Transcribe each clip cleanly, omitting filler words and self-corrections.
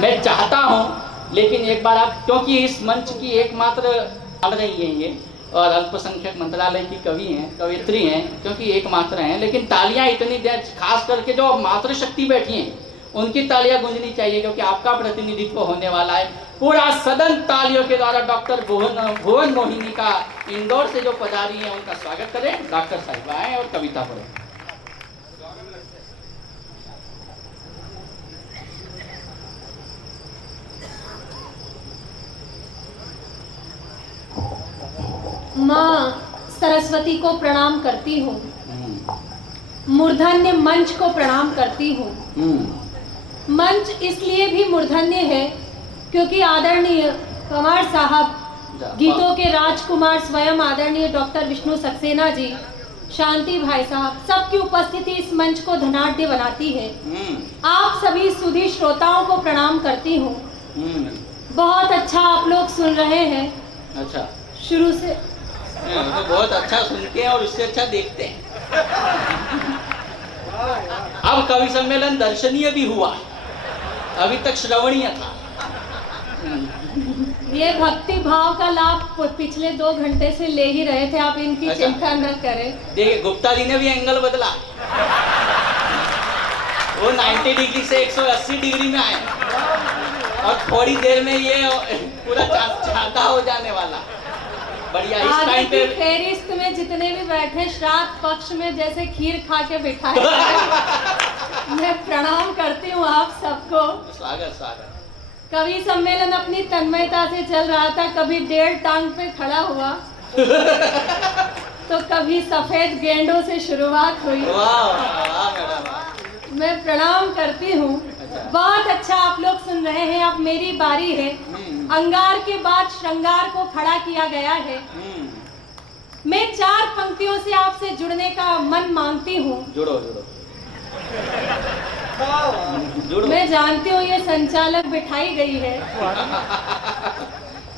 मैं चाहता हूँ, लेकिन एक बार आप, क्योंकि इस मंच की एकमात्र पढ़ रही हैं ये, और अल्पसंख्यक मंत्रालय की कवि हैं, कवियत्री हैं, क्योंकि एकमात्र हैं, लेकिन तालियां इतनी देर, खास करके जो मातृशक्ति बैठी हैं उनकी तालियां गूंजनी चाहिए, क्योंकि आपका प्रतिनिधित्व होने वाला है। पूरा सदन तालियों के द्वारा डॉक्टर भुवन मोहिनी का इंदौर से जो पधारी है उनका स्वागत करें। डॉक्टर साहिबा आए और कविता पढ़ें। माँ सरस्वती को प्रणाम करती हूँ, मूर्धन्य मंच को प्रणाम करती हूँ। मंच इसलिए भी मूर्धन्य है क्योंकि आदरणीय कंवर साहब, गीतों के राजकुमार स्वयं आदरणीय डॉक्टर विष्णु सक्सेना जी, शांति भाई साहब, सबकी उपस्थिति इस मंच को धनाढ्य बनाती है। आप सभी सुधी श्रोताओं को प्रणाम करती हूँ। बहुत अच्छा आप लोग सुन रहे हैं। अच्छा, शुरू से तो बहुत अच्छा सुनते हैं और उससे अच्छा देखते हैं। अब कवि सम्मेलन दर्शनीय भी हुआ, अभी तक श्रवणीय था। ये भक्ति भाव का लाभ पिछले 2 घंटे से ले ही रहे थे, आप इनकी अच्छा। चिंता न करें। देखिए, गुप्ता जी ने भी एंगल बदला, वो 90 डिग्री से 180 डिग्री में आए और थोड़ी देर में ये पूरा चाहता हो जाने वाला। बढ़िया। इस टाइम पे फेरिस्त में जितने भी बैठे श्राद्ध पक्ष में जैसे खीर खा के बिठाए मैं प्रणाम करती हूँ आप सबको। स्वागत स्वागत। कवि सम्मेलन अपनी तन्मयता से चल रहा था, कभी 1.5 टांग पे खड़ा हुआ तो कभी सफेद गेंडों से शुरुआत हुई। मैं प्रणाम करती हूँ। बहुत अच्छा आप लोग सुन रहे हैं। अब मेरी बारी है। अंगार के बाद श्रृंगार को खड़ा किया गया है। मैं 4 पंक्तियों से आपसे जुड़ने का मन मांगती हूँ। जुड़ो जुड़ो जुड़ो। मैं जानती हूँ ये संचालक बिठाई गई है,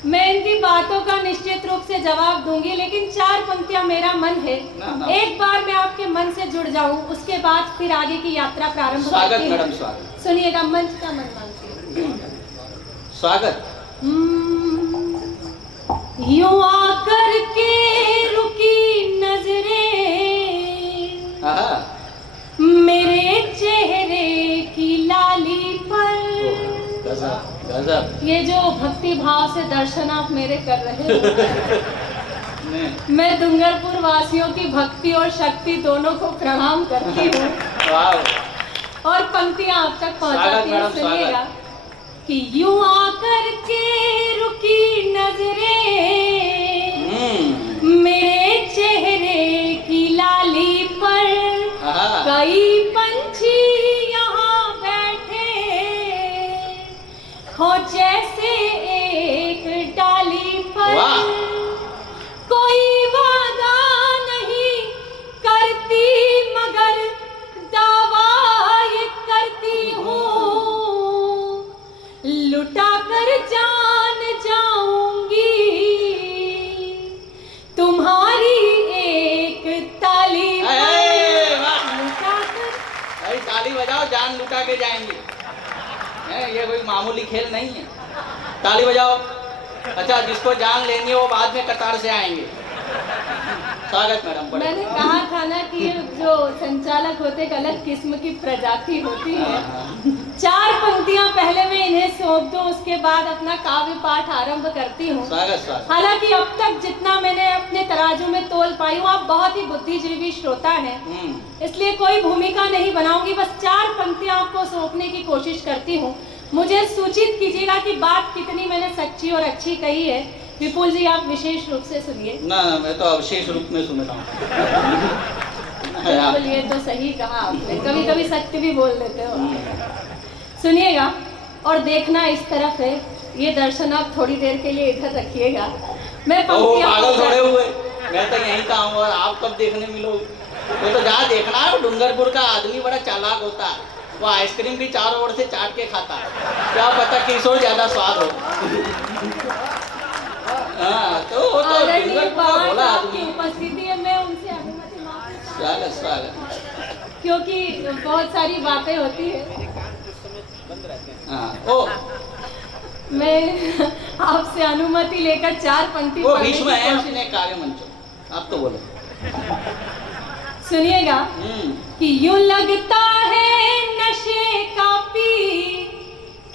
मैं इनकी बातों का निश्चित रूप से जवाब दूंगी, लेकिन 4 पंक्तियां मेरा मन है। एक बार मैं आपके मन से जुड़ जाऊं, उसके बाद फिर आगे की यात्रा प्रारंभ होगी। स्वागत मैडम, स्वागत। सुनिएगा, मंच का मन मांगती हूँ। स्वागत। यूं आकर के रुकी नजरें मेरे चेहरे की लाली पर। गजब गजब। ये जो भक्ति भाव से दर्शन आप मेरे कर रहे हैं मैं डूंगरपुर वासियों की भक्ति और शक्ति दोनों को प्रणाम करती हूँ और पंक्तियां आप तक पहुँचाती हूँ। सुनिएगा कि यूं आकर के रुकी नजरें मेरे चेहरे की लाली पर, कई पंछी यहाँ बैठे हो जैसे एक डाली पर। कोई वादा नहीं करती मगर दावा ये करती हूँ, लुटा कर जान जाऊंगी तुम्हारी एक ताली पर। ताली बजाओ, जान लुटा के जाएंगे। ये कोई मामूली खेल नहीं है। ताली बजाओ। अच्छा, जिसको जान लेनी है वो बाद में कतार से आएंगे। स्वागत मैडम। मैंने कहा था ना कि ये जो संचालक होते एक अलग किस्म की प्रजाति होती है। 4 पंक्तियां पहले मैं इन्हें सौंप दूं, उसके बाद अपना काव्य पाठ आरंभ करती हूँ। हालांकि अब तक जितना मैंने अपने तराजू में तोल पाई हूँ, आप बहुत ही बुद्धिजीवी श्रोता हैं, इसलिए कोई भूमिका नहीं बनाऊंगी। बस 4 पंक्तियां आपको सौंपने की कोशिश करती हूँ। मुझे सूचित कीजिएगा कि बात कितनी मैंने सच्ची और अच्छी कही है। विपुल जी, आप विशेष रूप से सुनिए। ना, मैं तो अविशेष रूप में सुन रहा हूँ। बिल्कुल, ये तो सही कहा आपने। कभी कभी सत्य भी बोल देते हो। सुनिएगा और देखना इस तरफ है। ये दर्शन आप थोड़ी देर के लिए इधर रखिएगा। मैं पागल थोड़े हुए, मैं तो यहीं का हूँ और आप कब देखने मिलोगे? तो जहाँ देखना है, डूंगरपुर का आदमी बड़ा चालाक होता है। वो आइसक्रीम भी चारों ओर से चाट के खाता है, क्या पता किस ओर ज्यादा स्वाद हो। तो बोला आदमी। उपस्थिति है, मैं उनसे अनुमति मांगती हूं। स्वागत स्वागत। क्योंकि बहुत सारी बातें होती है। हाँ ओ मैं आपसे अनुमति लेकर 4 पंक्ति वो पढ़ने भीष्म की है कोशिश- उसने कार्य मंच। आप तो बोलो। सुनिएगा कि यूं लगता है नशे का पी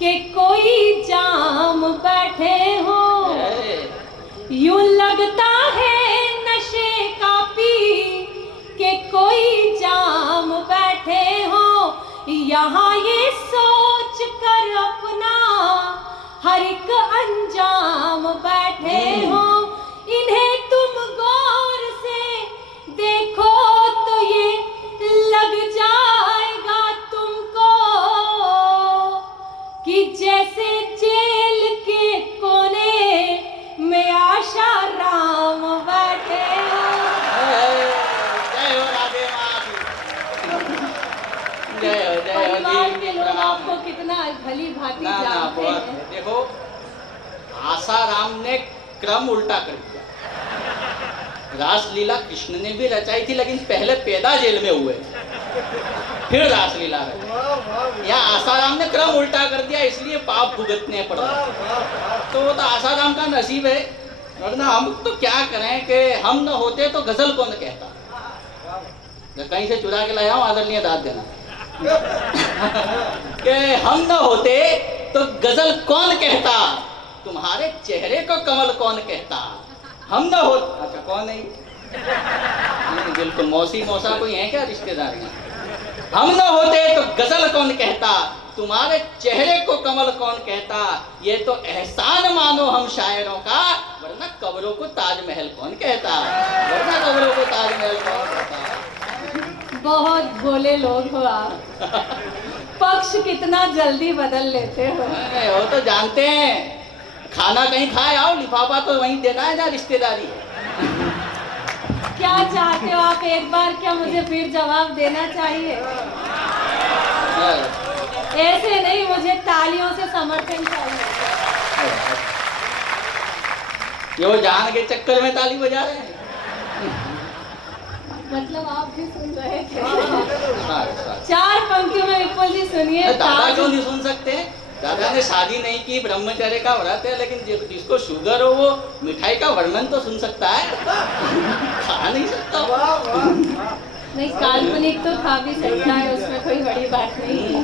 के कोई जाम बैठे हो, यूं लगता है नशे का पी के कोई जाम बैठे हो, यहाँ ये सोच कर अपना हर एक अंजाम बैठे हो, इन्हें तुम गौर से देखो तो ये लग जाएगा तुमको कि जैसे जेल के कोने में आशा राम बैठे हो। जय हो राधे माँ की। जय हो परिवार जी के लोग प्रणाम। आपको कितना भली भांति ना ना जानते बहुत हैं। है। देखो आसाराम ने क्रम उल्टा कर दिया। रासलीला कृष्ण ने भी रचाई थी, लेकिन पहले पैदा जेल में हुए, फिर रासलीला रचाई। यहाँ आसाराम ने क्रम उल्टा कर दिया, इसलिए पाप भुगतने पड़ रहे। तो वो तो आसाराम का नसीब है, वरना हम तो क्या करें कि हम न होते तो गजल कौन कहता। कहीं से चुरा के लाया हूँ, आदरणीय दाद देना कि हम न होते तो गजल कौन कहता, तुम्हारे चेहरे को कमल कौन कहता। हम न हो, अच्छा कौन नहीं, बिल्कुल मौसी मौसा कोई है क्या रिश्तेदार में। हम न होते तो गजल कौन कहता, तुम्हारे चेहरे को कमल कौन कहता। ये तो एहसान मानो हम शायरों का, वरना कब्रों को ताजमहल कौन कहता, वरना कब्रों को ताजमहल कौन कहता। बहुत भोले लोग हो आप। पक्ष कितना जल्दी बदल लेते हो। अरे वो तो जानते हैं, खाना कहीं खाए आओ, लिफाफा तो वहीं देना है जहाँ रिश्तेदारी है। क्या चाहते हो आप, एक बार क्या मुझे फिर जवाब देना चाहिए? ऐसे नहीं, मुझे तालियों से समर्थन चाहिए। ये वो जान के चक्कर में ताली बजा रहे हैं। मतलब आप भी सुन रहे थे। अच्छा। 4 पंक्तियों में विपुल जी सुनिए। दादा क्यों नहीं सुन सकते? दादा ने शादी नहीं की, ब्रह्मचर्य का व्रत है, लेकिन जिसको शुगर हो वो मिठाई का वर्णन तो सुन सकता है, खा नहीं सकता। नहीं, काल्पनिक तो खा भी सकता है, उसमें कोई बड़ी बात नहीं है।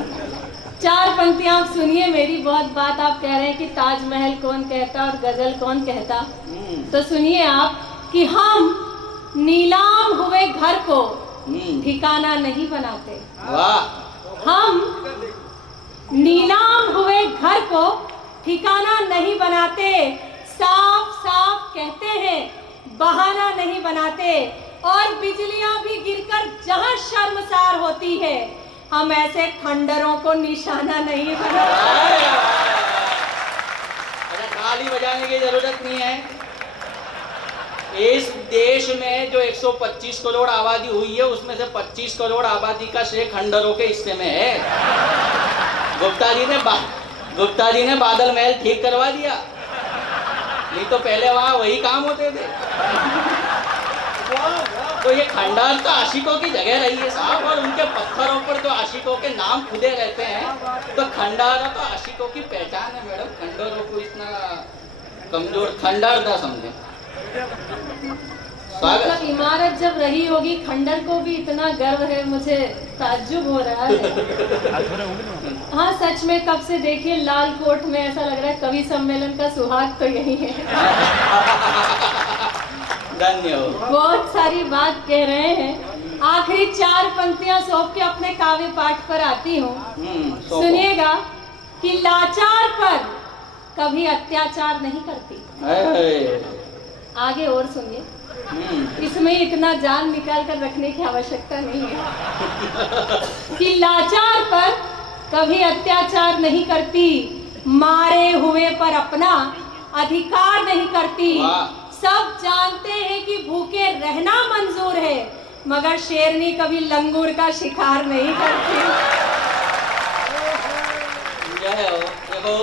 4 पंक्तियां आप सुनिए मेरी। बहुत बात आप कह रहे हैं कि ताजमहल कौन कहता और गजल कौन कहता, तो सुनिए आप कि हम नीलाम हुए घर को ठिकाना नहीं बनाते। वाह। हम नीलाम हुए घर को ठिकाना नहीं बनाते, साफ साफ कहते हैं, बहाना नहीं बनाते। और बिजलियां भी गिरकर जहां शर्मसार होती है, हम ऐसे खंडरों को निशाना नहीं बनाते। ताली बजाने की जरूरत नहीं है। इस देश में जो 125 करोड़ आबादी हुई है, उसमें से 25 करोड़ आबादी का श्रेय खंडरों के हिस्से में है। गुप्ता जी ने बादल महल ठीक करवा दिया, नहीं तो पहले वहां वही काम होते थे। तो ये खंडर तो आशिकों की जगह रही है साहब, और उनके पत्थरों पर जो आशिकों के नाम खुदे रहते हैं, तो खंडार तो आशिकों की पहचान है मैडम। खंडरों को इतना कमजोर खंडर ना समझे। मतलब इमारत जब रही होगी, खंडर को भी इतना गर्व है, मुझे ताज्जुब हो रहा है। हाँ सच में, कब से देखिए लाल कोट में ऐसा लग रहा है कवि सम्मेलन का सुहाग तो यही है। धन्यवाद। बहुत सारी बात कह रहे हैं। आखिरी 4 पंक्तियां सौंप के अपने काव्य पाठ पर आती हूँ। सुनिएगा कि लाचार पर कभी अत्याचार नहीं करती। आगे और सुनिए, इसमें इतना जान निकाल कर रखने की आवश्यकता नहीं है कि लाचार पर कभी अत्याचार नहीं करती, मारे हुए पर अपना अधिकार नहीं करती। सब जानते हैं कि भूखे रहना मंजूर है, मगर शेरनी कभी लंगूर का शिकार नहीं करती। देखो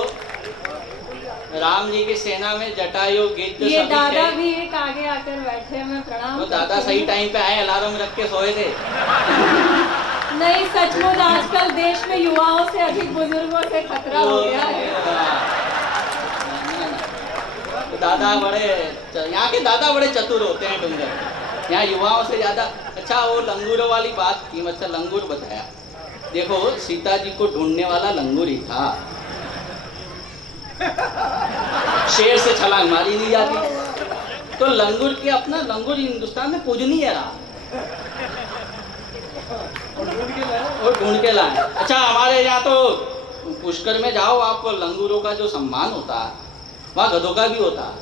राम जी की सेना में जटायु गिद्ध ये सभी दादा थे। भी एक आगे आकर बैठे, मैं प्रणाम तो दादा सही टाइम पे आए, अलार्म रख के सोए थे। नहीं, सचमुच आजकल देश में युवाओं से अधिक बुजुर्गों से खतरा हो गया है। दादा बड़े, यहाँ के दादा बड़े चतुर होते हैं डूंगर, यहाँ युवाओं से ज्यादा। अच्छा, वो लंगूरों वाली बात की, मतलब लंगूर बताया। देखो, सीता जी को ढूंढने वाला लंगूर ही था। शेर से छलांग मारी नहीं जाती, तो लंगूर की अपना लंगूर हिंदुस्तान में पूजनीय रहा और ढूंढ के लाए। अच्छा, हमारे यहाँ तो पुष्कर में जाओ आप, लंगूरों का जो सम्मान होता है वहाँ गधों का भी होता है।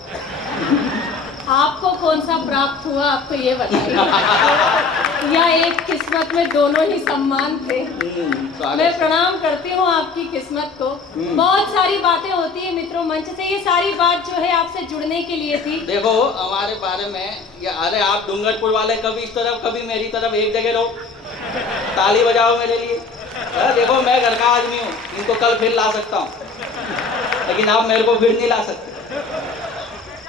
आपको कौन सा प्राप्त हुआ, आपको ये बताइए। या एक किस्मत में दोनों ही सम्मान थे। मैं प्रणाम करती हूँ आपकी किस्मत को। बहुत सारी बातें होती है मित्रों मंच से, ये सारी बात जो है आपसे जुड़ने के लिए थी। देखो हमारे बारे में या, अरे आप डूंगरपुर वाले कभी इस तरफ कभी मेरी तरफ, एक जगह रहो, ताली बजाओ मेरे लिए। देखो मैं घर का आदमी हूँ, इनको कल फिर ला सकता हूँ, लेकिन आप मेरे को फिर नहीं ला सकते।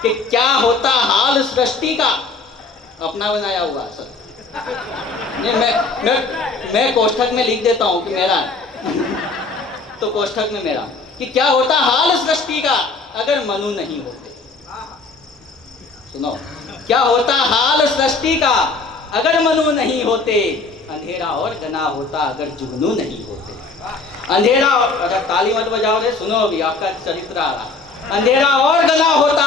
कि क्या होता हाल सृष्टि का, अपना बनाया हुआ सर। नहीं, मैं कोष्ठक में लिख देता हूँ कि मेरा है। तो कोष्ठक में मेरा कि क्या होता हाल सृष्टि का अगर मनु नहीं होते। सुनो, क्या होता हाल सृष्टि का अगर मनु नहीं होते, अंधेरा और घना होता अगर जुगनू नहीं होते। अंधेरा, अगर ताली मत बजाओ रे, सुनो अभी आपका चरित्र आ रहा। अंधेरा और घना होता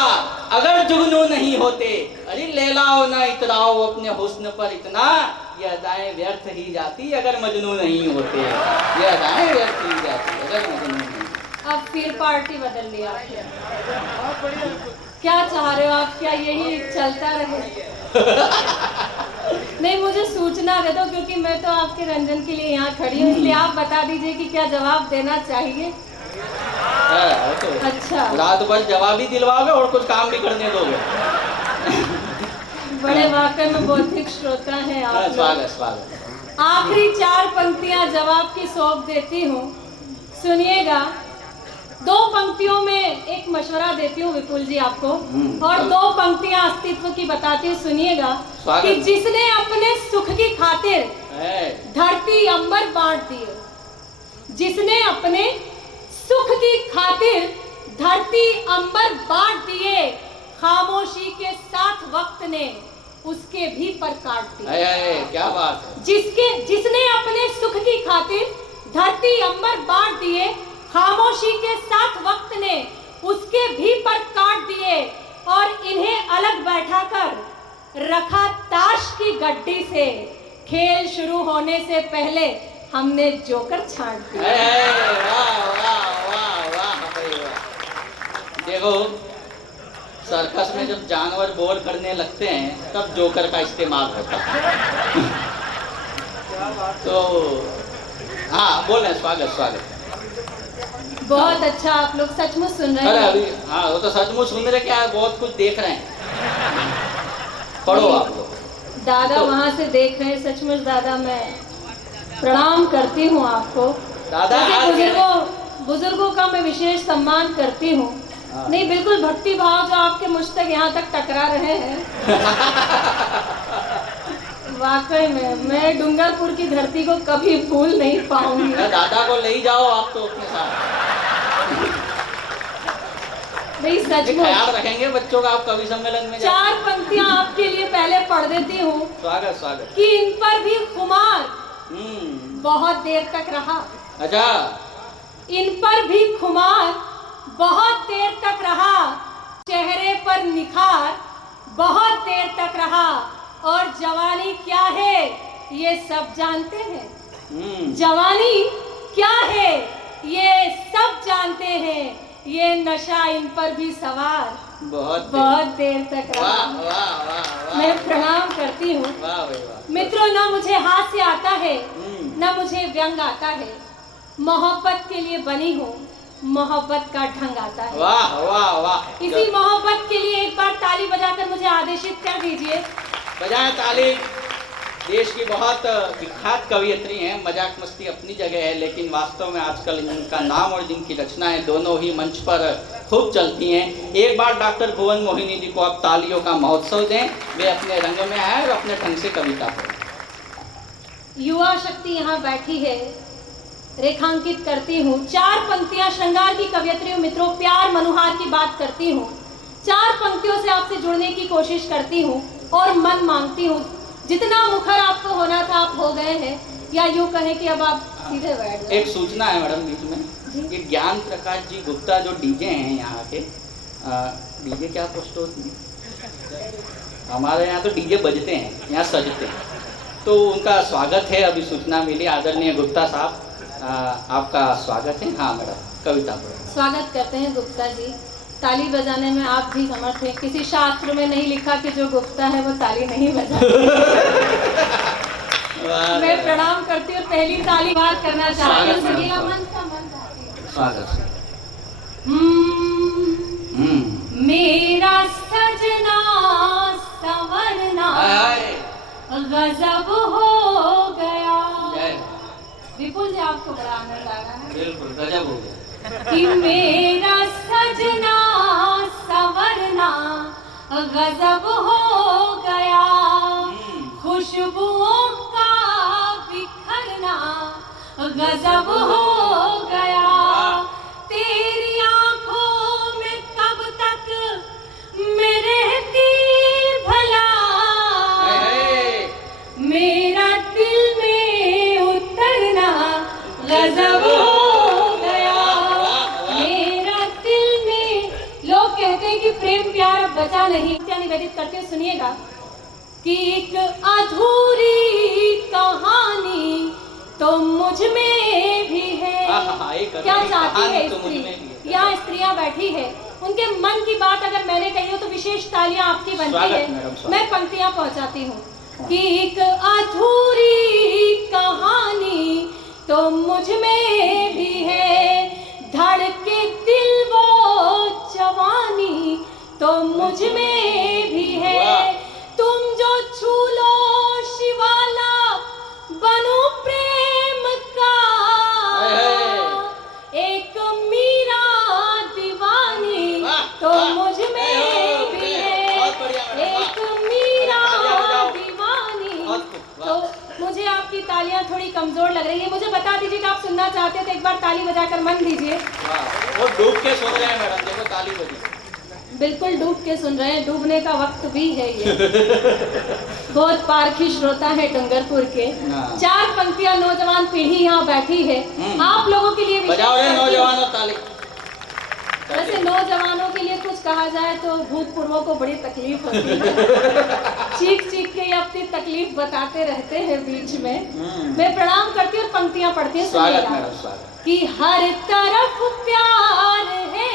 अगर जुगनू नहीं होते। अरे लेलाओ ना इतराओ अपने हुस्न पर इतना, ये अदाएं व्यर्थ ही जाती अगर मजनू नहीं होते। ये अदाएं व्यर्थ ही जाती अगर मजनू नहीं। अब फिर पार्टी बदल लिया। क्या चाह रहे हो आप, क्या यही चलता रहे? नहीं, मुझे सूचना दे दो, क्योंकि मैं तो आपके रंजन के लिए यहाँ खड़ी हूँ, इसलिए आप बता दीजिए कि क्या जवाब देना चाहिए। तो अच्छा, रात भर जवाब ही दिलवाओगे और कुछ काम भी करने दोगे। बड़े वाकई में बौद्धिक श्रोता हैं आप। स्वागत स्वागत। आखिरी 4 पंक्तियां जवाब की सौंप देती हूँ, सुनिएगा। 2 पंक्तियों में एक मशवरा देती हूँ विपुल जी आपको, और 2 पंक्तियां अस्तित्व की बताती हूँ, सुनिएगा। कि जिसने अपने सुख की खातिर धरती अंबर बांट दिए, जिसने अपने सुख की खातिर धरती अंबर बांट दिए, खामोशी के साथ वक्त ने उसके भी पर काट दिए। क्या बात है। जिसने अपने सुख की खातिर धरती अंबर बांट दिए, खामोशी के साथ वक्त ने उसके भी पर काट दिए, और इन्हें अलग बैठाकर रखा ताश की गड्डी से। खेल शुरू होने से पहले हमने जोकर छांट दिया। देखो, सर्कस में जब जानवर बोर करने लगते हैं तब जोकर का इस्तेमाल होता है। तो हाँ, बोले स्वागत स्वागत। बहुत अच्छा, आप लोग सचमुच सुन रहे हैं। अभी हाँ, वो तो सचमुच सुन रहे, क्या बहुत कुछ देख रहे हैं। पढ़ो आप लोग। दादा तो वहाँ से देख रहे हैं, सचमुच दादा मैं प्रणाम करती हूँ आपको। दादा बुजुर्गों का मैं विशेष सम्मान करती हूँ। नहीं, बिल्कुल भक्ति भाव जो आपके मुझ तक यहाँ तक टकरा रहे हैं। वाकई में मैं डूंगरपुर की धरती को कभी भूल नहीं पाऊंगी। दादा को ले जाओ आप तो अपने साथ। नहीं, सचमुच ख्याल रखेंगे बच्चों का आप कवि सम्मेलन में। 4 पंक्तियां आपके लिए पहले पढ़ देती हूँ। स्वागत स्वागत। कि इन पर भी खुमार बहुत देर तक रहा। अच्छा, इन पर भी खुमार बहुत देर तक रहा, चेहरे पर निखार बहुत देर तक रहा, और जवानी क्या है ये सब जानते हैं। जवानी क्या है ये सब जानते हैं, ये नशा इन पर भी सवार बहुत देर तक रहा। मैं प्रणाम करती हूँ मित्रों। ना मुझे हास्य आता है, ना मुझे व्यंग आता है, मोहब्बत के लिए बनी हूँ, मोहब्बत का ढंग आता है। वाह वाह वाह। इसी मोहब्बत के लिए एक बार ताली बजाकर मुझे आदेशित कर दीजिए। बजाएं ताली। देश की बहुत विख्यात कवियत्री हैं, मजाक मस्ती अपनी जगह है, लेकिन वास्तव में आजकल जिनका नाम और जिनकी रचनाएं दोनों ही मंच पर खूब चलती हैं। एक बार डॉक्टर भुवन मोहिनी जी को आप तालियों का महोत्सव दें। वे अपने रंग में आए और अपने ढंग से कविता पढ़ें। युवा शक्ति यहाँ बैठी है, रेखांकित करती हूँ। 4 पंक्तियाँ श्रृंगार की कवयित्रियों मित्रों, प्यार मनुहार की बात करती हूँ। 4 पंक्तियों से आपसे जुड़ने की कोशिश करती हूँ और मन मांगती हूँ। जितना मुखर आपको होना था आप हो गए हैं, या यूँ कहें कि अब आप सीधे बैठ जाओ। एक सूचना है मैडम बीच में कि ज्ञान प्रकाश जी गुप्ता जो डीजे हैं यहाँ के, डीजे क्या पोस्ट होती है, हमारे यहाँ तो डीजे बजते हैं, यहाँ सजते हैं, तो उनका स्वागत है। अभी सूचना मिली, आदरणीय गुप्ता साहब आपका स्वागत है। हाँ मैडम, कविता स्वागत करते हैं गुप्ता जी। ताली बजाने में आप भी समर्थ हैं। किसी शास्त्र में नहीं लिखा कि जो गुप्ता है वो ताली नहीं बजाता। मैं प्रणाम करती हूँ और पहली ताली बात करना चाहती हूँ। स्वागत। मेरा सजना संवरना गजब हो गया। विपुल जी आपको बड़ा आनंद आ रहा है। बिल्कुल गजब हो गया कि मेरा सजना संवरना गजब हो गया, खुशबुओं का बिखरना गजब हो गया। तेरी आंखों में कब तक मैं रहती भला, मेरा दिल में उतरना गजब हो गया, मेरा दिल में। लोग कहते हैं कि प्रेम प्यार बचा नहीं। क्या निवेदित करके सुनिएगा कि एक अधूरी कहानी तो मुझ में भी है। क्या चाहती है स्त्री? यहाँ स्त्रियाँ बैठी है, उनके मन की बात अगर मैंने कही हो तो विशेष तालियां आपकी बनती है। मैं पंक्तियां पहुंचाती हूँ कि एक अधूरी कहानी तो मुझ में भी है, धड़के दिल वो जवानी तो मुझ में भी है। तुम जो छू लो शिवाला बनो प्रेम का, एक मीरा दीवानी तो मुझ में भी है, एक मीरा दीवानी। तो मुझे आपकी तालियां थोड़ी कमजोर लग रही है। मुझे बता दीजिए कि आप सुनना चाहते हैं तो एक बार ताली बजाकर मन दीजिए। वो डूब के सुन रहे हैं मैडम, देखो ताली बजी। बिल्कुल डूब के सुन रहे हैं, डूबने का वक्त भी है ये। बहुत पारखी श्रोता है डूंगरपुर के। 4 पंक्तियां नौजवान पीढ़ी यहाँ बैठी है, आप लोगों के लिए बजाओ रे नौजवानों ताली। वैसे नौजवानों के लिए कुछ कहा जाए तो भूतपूर्वों को बड़ी तकलीफ होती है। चीख चीख के अपनी तकलीफ बताते रहते हैं बीच में। मैं प्रणाम करती हूँ और पंक्तियां पढ़ती हूँ। स्वागत मैडम, स्वागत। कि हर तरफ प्यार है,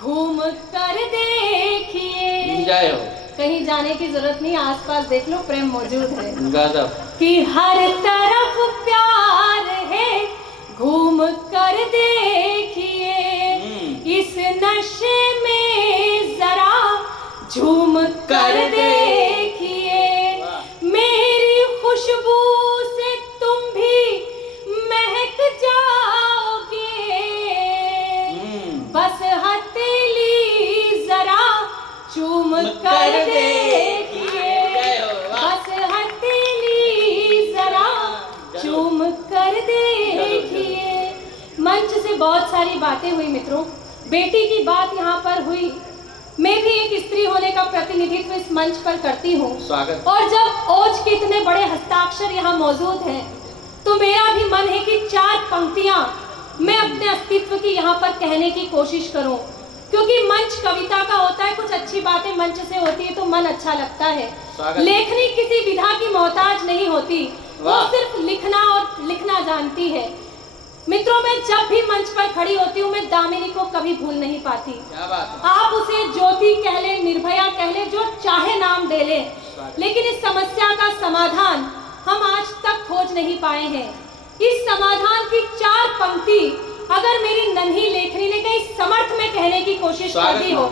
घूम कर देखिए। जय हो। कहीं जाने की जरूरत नहीं, आसपास देख लो, प्रेम मौजूद है। गजब। कि हर तरफ प्यार है, घूम कर देखिए, इस नशे में जरा झूम कर देखिए, मेरी खुशबू से तुम भी महक जाओगे, बस हथेली जरा चूम कर देखिए, बस हथेली जरा चूम कर देखिए। मंच से बहुत सारी बातें हुई मित्रों, बेटी की बात यहाँ पर हुई। मैं भी एक स्त्री होने का प्रतिनिधित्व इस मंच पर करती हूँ। स्वागत। और जब ओज के इतने बड़े हस्ताक्षर यहाँ मौजूद हैं, तो मेरा भी मन है कि 4 पंक्तियाँ मैं अपने अस्तित्व की यहाँ पर कहने की कोशिश करूँ, क्योंकि मंच कविता का होता है, कुछ अच्छी बातें मंच से होती है तो मन अच्छा लगता है। लेखनी किसी विधा की मोहताज नहीं होती, वो सिर्फ लिखना और लिखना जानती है। मित्रों, मैं जब भी मंच पर खड़ी होती हूँ, मैं दामिनी को कभी भूल नहीं पाती। क्या बात। आप उसे ज्योति कह ले, निर्भया कह ले, जो चाहे नाम दे ले, लेकिन इस समस्या का समाधान हम आज तक खोज नहीं पाए हैं। इस समाधान की 4 पंक्ति अगर मेरी नन्ही लेखनी ने कहीं समर्थ में कहने की कोशिश कर दी हो,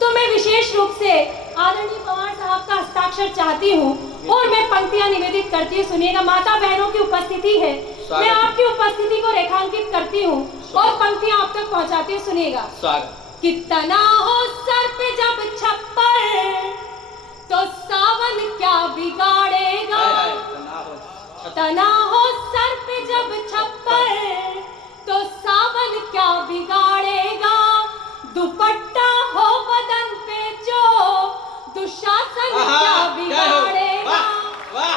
तो मैं विशेष रूप से आदरणीय पवार साहब का हस्ताक्षर चाहती हूँ और मैं पंक्तियां निवेदित करती हूँ। सुनिएगा, माता बहनों की उपस्थिति है, मैं आपकी उपस्थिति को रेखांकित करती हूँ और पंक्तियां आप तक पहुँचाती हूँ। सुनिएगा। कितना हो सर पे जब छप्पर, तो सावन क्या बिगाड़ेगा, तना हो सर पे जब छप्पर तो सावन क्या बिगाड़ेगा, दुपट्टा हो बदन पे जो दुशासन क्या बिगाड़ेगा। वाह,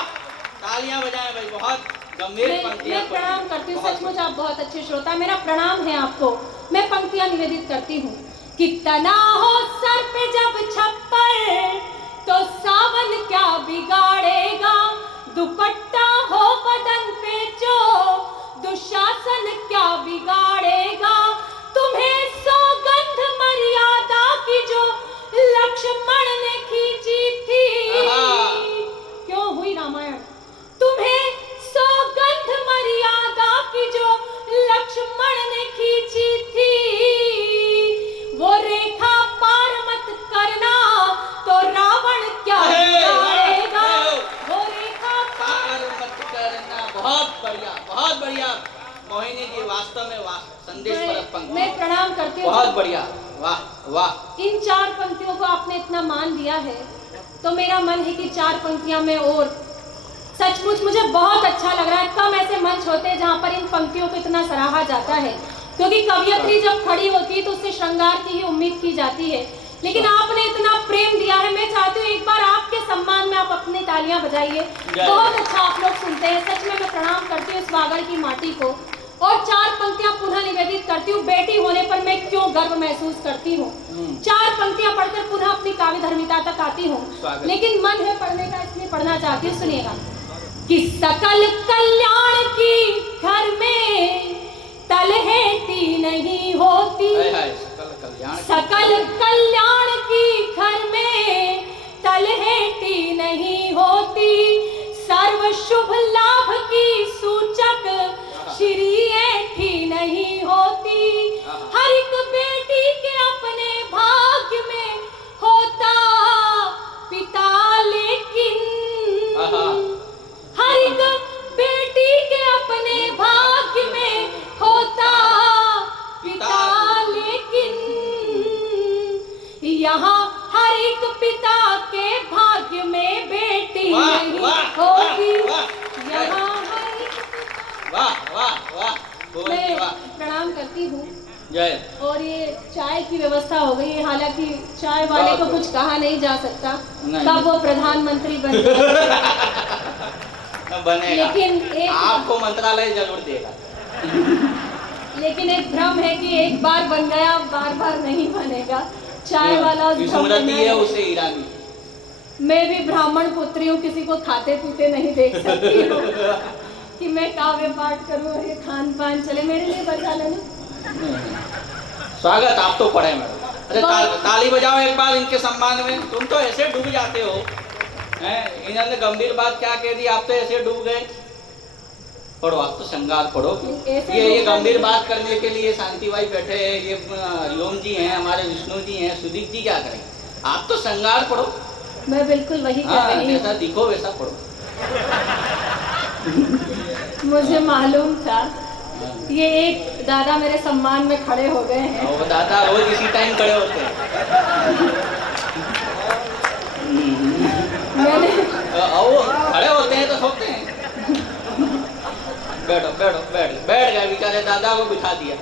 तालियां बजाएं भाई, बहुत गंभीर पंक्तियां। मैं प्रणाम करती हूँ, सचमुच आप बहुत अच्छे श्रोता, मेरा प्रणाम है आपको। मैं पंक्तियां निवेदित करती हूँ कि तना हो सर पे जब छप्पर तो सावन क्या बिगाड़ेगा, दुपट्टा हो बदन पे जो दुशासन क्या बिगाड़ेगा। तुम्हें सौगंध मर्यादा की जो लक्ष्मण ने खींची थी, क्यों हुई रामायण, तुम्हें सौगंध मर्यादा की जो लक्ष्मण ने खींची थी, वो रेखा पार मत करना तो रावण क्या बिगाड़ेगा, वो रेखा पार मत करना। बहुत बढ़िया, बहुत बढ़िया मोहिनी जी, वास्तव में वाह, संदेश परक पंक्ति। मैं प्रणाम करती हूँ, बहुत बढ़िया, वाह वाह। इन 4 पंक्तियों को आपने इतना मान दिया है तो मेरा मन है कि 4 पंक्तियां में और, सचमुच मुझे बहुत अच्छा लग रहा है। कम ऐसे मंच होते हैं जहाँ पर इन पंक्तियों को इतना सराहा जाता है, क्योंकि कवियत्री जब खड़ी होती है तो उससे श्रृंगार की ही उम्मीद की जाती है, लेकिन आपने इतना प्रेम दिया है। मैं चाहती हूँ एक बार आपके सम्मान में आप अपनी तालियां बजाइए, बहुत अच्छा आप लोग सुनते हैं। सच में मैं प्रणाम करती हूँ इस वागड़ की माटी को, और 4 पंक्तियां पुनः निवेदित करती हूँ। बेटी होने पर मैं क्यों गर्व महसूस करती हूँ। 4 पंक्तियां पढ़कर पुनः अपनी काव्य धर्मिता तक आती हूँ, लेकिन मन है पढ़ने का, इसलिए पढ़ना चाहती हूँ। सुनिएगा कि सकल कल्याण की घर में तलहेटी नहीं होती, सकल कल्याण की घर में तलहेटी नहीं होती, सर्व शुभ लाभ की सूचक श्री ऐठी नहीं होती, हर एक बेटी के अपने भाग्य में होता पिता, लेकिन हर एक बेटी के अपने भाग्य में होता पिता, लेकिन यहाँ हर एक पिता के भाग्य में बेटी नहीं होती। यहाँ मैं प्रणाम करती हूँ। और ये चाय की व्यवस्था हो गई है, हालांकि चाय वाले को कुछ कहा नहीं जा सकता, कब वो प्रधानमंत्री बनेगा, लेकिन आपको मंत्रालय जरूर देगा। लेकिन एक भ्रम है कि एक बार बन गया बार बार नहीं बनेगा। चाय वाला स्मृति है उसे ईरानी। मैं भी ब्राह्मण पुत्री हूँ, किसी को खाते पीते नहीं देख सकती हूँ कि मैं काव्य पाठ करूँ और ये खान पान चले, मेरे लिए बचा लेना। स्वागत, आप तो पढ़े मैडम। अरे ताली बजाओ एक बार इनके सम्मान में। तुम तो ऐसे डूब जाते हो, हैं? इन्होंने गंभीर बात क्या कह दी, आप तो ऐसे डूब गए। पढ़ो, आप तो श्रृंगार पढ़ो। ये गंभीर बात करने के लिए शांति भाई बैठे हैं, ये हरिओम जी हैं, हमारे विष्णु जी हैं, सुदीप जी क्या करें। आप तो श्रृंगार पढ़ो। मैं बिल्कुल वही कर रही हूँ, जैसा दिखो वैसा पढ़ो। मुझे मालूम था। ये एक दादा मेरे सम्मान में खड़े हो गए हैं। वो दादा रोज इसी टाइम खड़े होते हैं। मैंने वो खड़े होते हैं तो सोते हैं। बैठो बैठो बैठ गए बेचारे, दादा को बिठा दिया।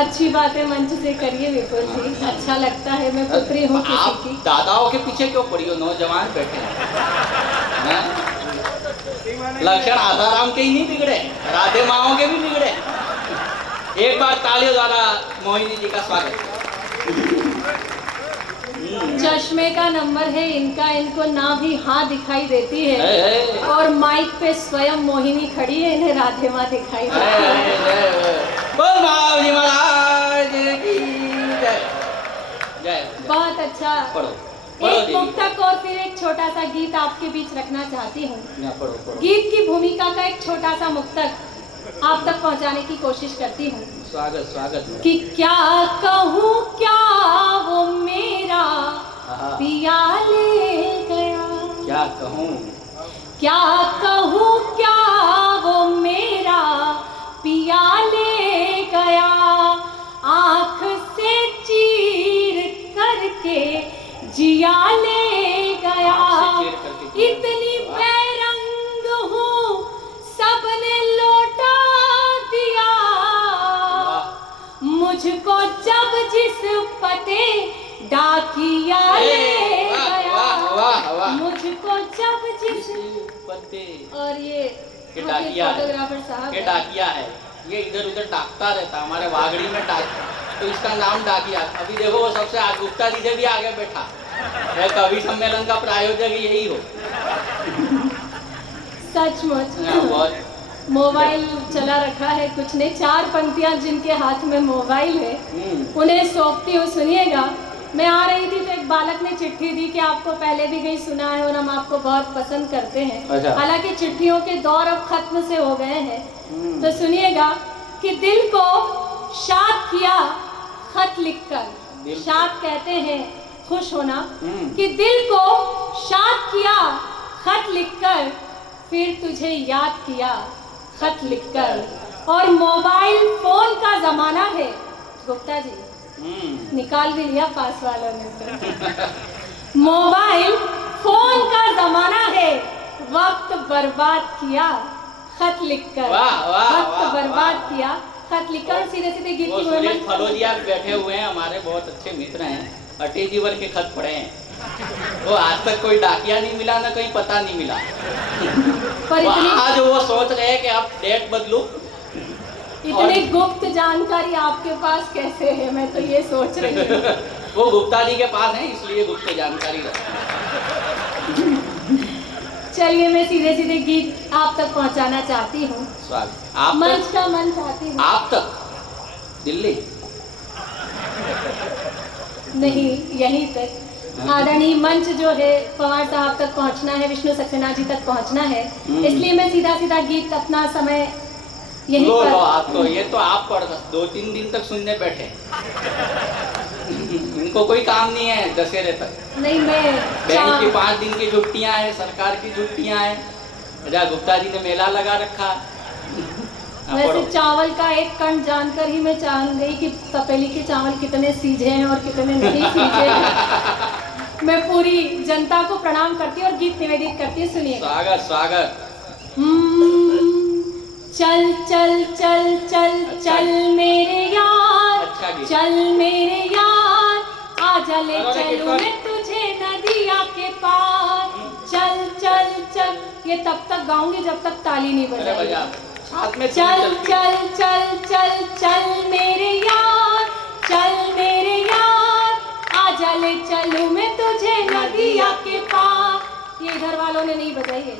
अच्छी बातें मंच से करिए विपुल जी, अच्छा लगता है। मैं पुत्री हूँ किसी की। दादाओं के पीछे क्यों पड़ी हो, नौजवान बैठे हैं। लक्षण आसाराम के ही नहीं बिगड़े, राधे माओ के भी बिगड़े। एक बार तालियों द्वारा मोहिनी जी का स्वागत। चश्मे का नंबर है इनका, इनको ना भी हाँ दिखाई देती है, और माइक पे स्वयं मोहिनी खड़ी है, इन्हें राधे माँ दिखाई देती है। बहुत अच्छा। एक मुक्तक और फिर एक छोटा सा गीत आपके बीच रखना चाहती हूँ। गीत की भूमिका का एक छोटा सा मुक्तक आप तक पहुँचाने की कोशिश करती हूँ। स्वागत स्वागत। कि क्या कहूँ क्या वो मेरा पिया ले गया, क्या कहूँ क्या वो मेरा पिया ले गया, आँख से चीर करके जिया ले गया, इतनी बैर मुझको जब जिस पते डाकिया ले गया, मुझको जब जिस पते। और ये डाकिया फोटोग्राफर साहब ये डाकिया है, ये इधर उधर डाकता रहता, हमारे वागड़ी में डाक, तो इसका नाम डाकिया। अभी देखो वो सबसे आगे गुप्ता जी से भी आगे बैठा, कवि सम्मेलन का प्रायोजक यही हो। सचमुच बहुत मोबाइल चला रखा है, कुछ नहीं, 4 पंक्तियां जिनके हाथ में मोबाइल है उन्हें सौंपती हूँ। सुनिएगा, मैं आ रही थी तो एक बालक ने चिट्ठी दी कि आपको पहले भी कहीं सुना है और हम आपको बहुत पसंद करते हैं। अच्छा। हालांकि चिट्ठियों के दौर अब खत्म से हो गए हैं, तो सुनिएगा कि दिल को शाद किया खत लिखकर, शाद कहते हैं खुश होना, कि दिल को शाद किया खत लिखकर, फिर तुझे याद किया खत लिखकर, और मोबाइल फोन का जमाना है। गुप्ता जी निकाल भी लिया पास वालों ने तो। मोबाइल फोन का जमाना है, वक्त बर्बाद किया खत लिखकर, वक्त बर्बाद किया खत लिखकर। सीधे सीधे गीत की सुरेश फलोदिया बैठे हुए हैं, हमारे बहुत अच्छे मित्र हैं, अटेजीवर के खत पढ़े हैं, वो आज तक कोई डाकिया नहीं मिला, ना कहीं पता नहीं मिला। पर आज वो सोच रहे हैं कि अब डेट बदलूं। इतनी गुप्त जानकारी आपके पास कैसे है, मैं तो ये सोच रही हूँ। वो गुप्ता जी के पास है, इसलिए गुप्त जानकारी रखते हैं। चलिए, मैं सीधे सीधे गीत आप तक पहुंचाना चाहती हूँ, मंच का मन चाहती हूँ। आप तक दिल्ली नहीं, यहीं तक आदरणीय मंच जो है पवार साहब तक पहुंचना है, विष्णु सक्सेना जी तक पहुंचना है, इसलिए मैं सीधा सीधा गीत अपना समय यही लो, पर। लो, आप तो ये तो आप पढ़ 2-3 दिन तक सुनने बैठे। इनको कोई काम नहीं है दशहरे तक। नहीं, मैं बैंक की 5 दिन की छुट्टियां हैं, सरकार की छुट्टियां हैं, राजा गुप्ता जी ने मेला लगा रखा। वैसे चावल का एक कण जानकर ही मैं जान गई कि तपेली के चावल कितने सीझे हैं और कितने नहीं सीझे हैं। मैं पूरी जनता को प्रणाम करती हूँ और गीत निवेदित करती हूँ, सुनिए। स्वागत स्वागत। चल चल चल चल चल मेरे यार, चल मेरे यार, आजा ले चलूं मैं तुझे नदिया के पार। चल चल चल, ये तब तक गाऊंगी जब तक ताली नहीं बजाएगी। चल चल चल चल चल मेरे यार, चल मेरे यार, आजा ले चलूं मैं तुझे नदिया के पार। ये घर वालों ने नहीं बजाई है।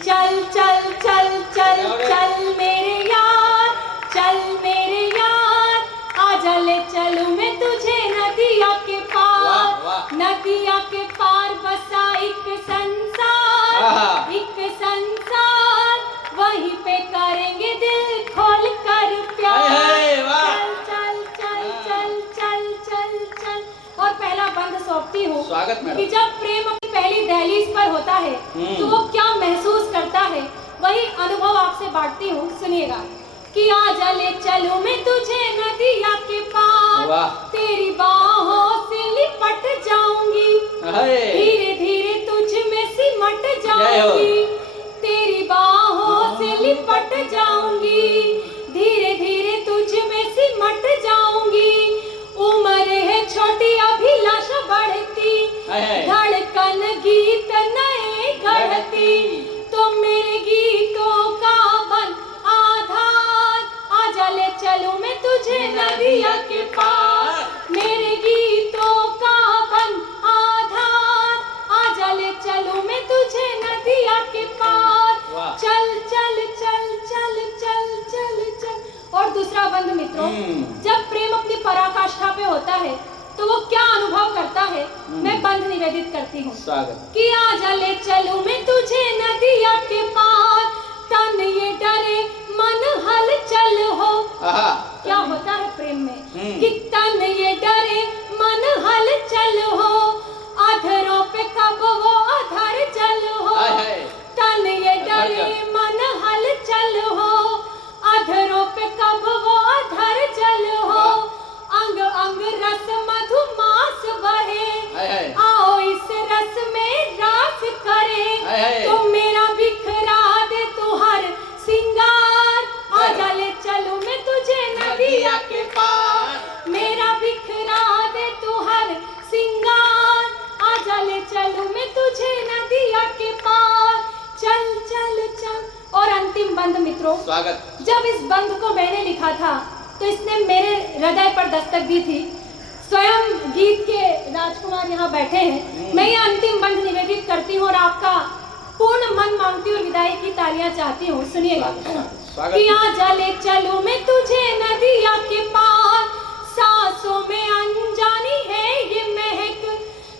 चल चल चल चल चल मेरे यार, चल मेरे यार, आजा ले चलूं मैं तुझे नदिया के पार। नदिया के पार बसा एक संसार, एक संसार, वहीं पे करेंगे दिल खोल कर प्यार। चल चल चल चल चल चल। और पहला बंद सौंपती हूँ कि जब प्रेम अपनी पहली दहलीज पर होता है तो वो क्या महसूस करता है, वही अनुभव आपसे बांटती हूँ, सुनिएगा। कि आजा ले चलूं मैं तुझे नदिया के पार, तेरी बाहों से लिपट जाऊंगी, धीरे धीरे तुझ में सिमट जाऊंगी, तेरी बाहों से लिपट जाऊंगी, धीरे धीरे तुझ में सिमट जाऊंगी। उम्र है छोटी अभिलाषा बढ़ती, धड़कन गीत नए गढ़ती, तो मेरे गीतों का बन आधार। आजा ले चलूं मैं तुझे नदिया के पार, मेरे गीतों का बन आधार। आजा ले चलूं मैं तुझे नदिया के पार। चल चल चल चल चल चल चल। और दूसरा बंद मित्रों, जब प्रेम अपनी पराकाष्ठा पे होता है तो वो क्या अनुभव करता है, मैं बंद निवेदित करती हूँ कि आजा ले चलूं मैं तुझे नदिया के पार, तन ये डरे मन हलचल हो। क्या होता है प्रेम में कि तन ये डरे मन हलचल हो, अधरों पे कब वो अधर जल हो। तन ये डरे मन हलचल हो, अधरों पे कब वो अधर जल हो। अंग अंग रस मधुमास बहे, आओ इस रस में रास करे, तो मेरा बिखरा दे तू हर सिंगार। आजा ले चलूं मैं तुझे मित्रों, स्वागत। जब इस बंध को मैंने लिखा था तो इसने मेरे हृदय पर दस्तक दी थी। स्वयं गीत के राजकुमार यहाँ बैठे हैं। मैं ये अंतिम बंध निवेदित करती हूँ और आपका पूर्ण मन मांगती हूँ और विदाई की तालियां चाहती हूँ। सुनिएगा। कि आजा ले चलूं मैं तुझे नदिया के पार, सांसों में अनजानी है ये महक,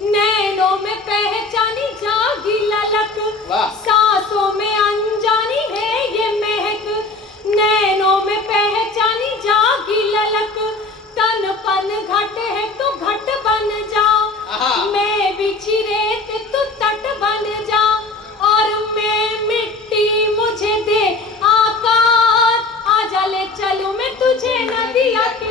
नैनों में पहचानी जागी ललक, सांसों में अनजानी है ये महक, नैनों में पहचानी जागी ललक, तन पन घट है तो घट बन जा, मैं बिछी रेत तू तट बन जा, और मैं मिट्टी मुझे दे आकार, आजा ले चलूं मैं तुझे नदिया के